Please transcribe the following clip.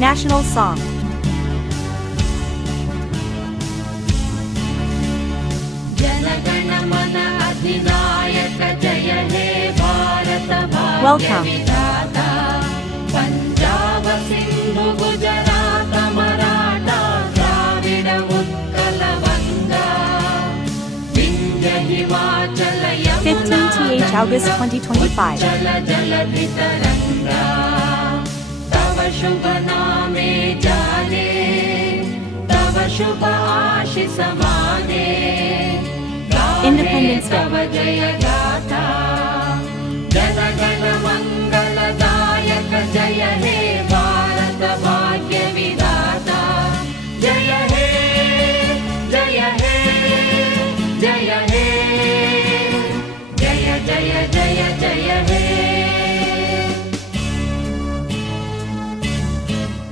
National Song. Welcome. Punjab Sindhu Gujarat Maratha Dravid Utkal वंगा Vindhya Himachal 15th August 2025. जल जलधि तरंगा तव शुभ नामे जाने तव शुभ आशीष माने Independence Day. तव जय गाथा जन गण मंगलदायक जय हे